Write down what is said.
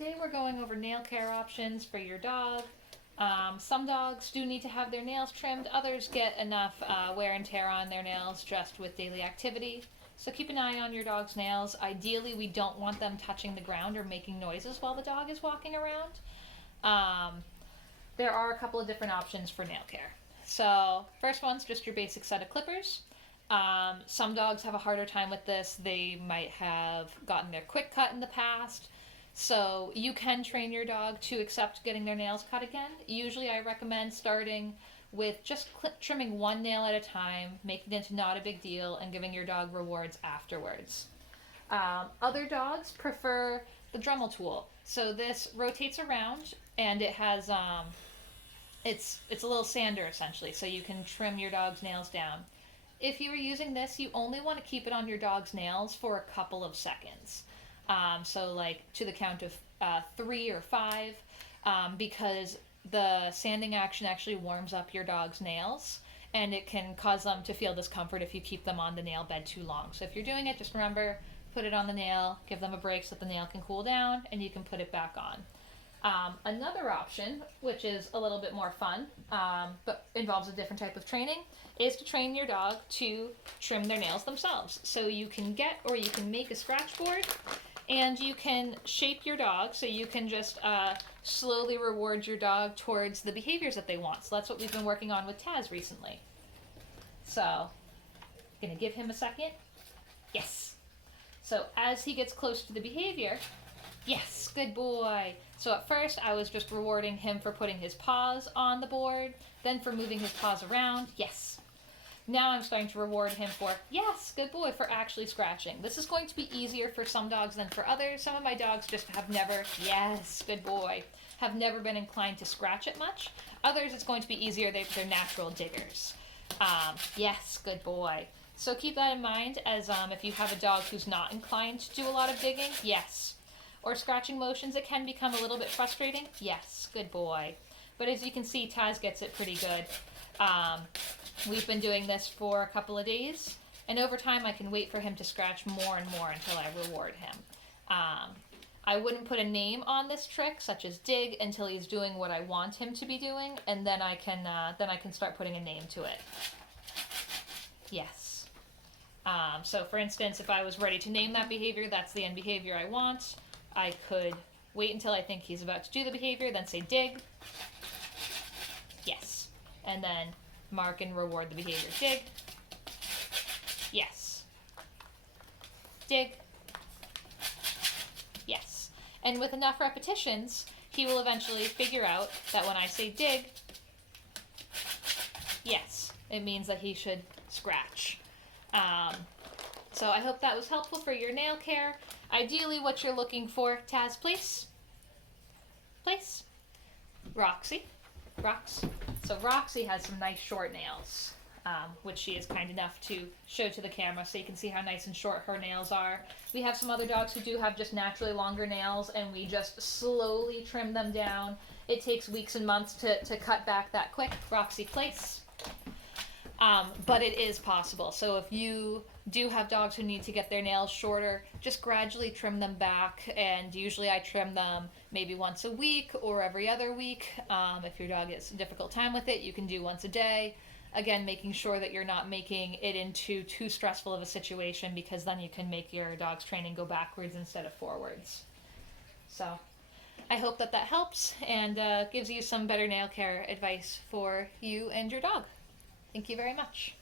today we're going over nail care options for your dog. Some dogs do need to have their nails trimmed, others get enough wear and tear on their nails just with daily activity. So keep an eye on your dog's nails. Ideally, we don't want them touching the ground or making noises while the dog is walking around. There are a couple of different options for nail care. So first one's just your basic set of clippers. Some dogs have a harder time with this. They might have gotten their quick cut in the past. So you can train your dog to accept getting their nails cut again. Usually I recommend starting with just trimming one nail at a time, making it into not a big deal, and giving your dog rewards afterwards. Other dogs prefer the Dremel Tool. So this rotates around and it has, it's a little sander essentially, so you can trim your dog's nails down. If you are using this, you only want to keep it on your dog's nails for a couple of seconds. So like to the count of 3 or 5, because the sanding action actually warms up your dog's nails and it can cause them to feel discomfort if you keep them on the nail bed too long. So if you're doing it, just remember, put it on the nail, give them a break so that the nail can cool down, and you can put it back on. Another option, which is a little bit more fun, but involves a different type of training, is to train your dog to trim their nails themselves. So you can get or you can make a scratch board and you can shape your dog, so you can just slowly reward your dog towards the behaviors that they want. So that's what we've been working on with Taz recently. So, gonna give him a second. Yes. So as he gets close to the behavior, yes, good boy. So at first I was just rewarding him for putting his paws on the board, then for moving his paws around, yes. Now I'm starting to reward him for, yes, good boy, for actually scratching. This is going to be easier for some dogs than for others. Some of my dogs just have never, yes, good boy, have never been inclined to scratch it much. Others, it's going to be easier. They're natural diggers. Yes, good boy. So keep that in mind as if you have a dog who's not inclined to do a lot of digging, yes. Or scratching motions, it can become a little bit frustrating. Yes, good boy. But as you can see, Taz gets it pretty good. We've been doing this for a couple of days, and over time I can wait for him to scratch more and more until I reward him. I wouldn't put a name on this trick, such as dig, until he's doing what I want him to be doing, and then I can start putting a name to it. Yes. So for instance, if I was ready to name that behavior, that's the end behavior I want, I could wait until I think he's about to do the behavior, then say dig. Yes. And then mark and reward the behavior. Dig. Yes. Dig. Yes. And with enough repetitions, he will eventually figure out that when I say dig, yes, it means that he should scratch. So I hope that was helpful for your nail care. Ideally, what you're looking for, Taz, please. Please. Roxy. Rox. So Roxy has some nice short nails, which she is kind enough to show to the camera so you can see how nice and short her nails are. We have some other dogs who do have just naturally longer nails, and we just slowly trim them down. It takes weeks and months to cut back that quick. Roxy, place. But it is possible. So if you do have dogs who need to get their nails shorter, just gradually trim them back, and usually I trim them maybe once a week or every other week. If your dog has a difficult time with it, you can do once a day. Again, making sure that you're not making it into too stressful of a situation, because then you can make your dog's training go backwards instead of forwards. So I hope that helps and gives you some better nail care advice for you and your dog. Thank you very much.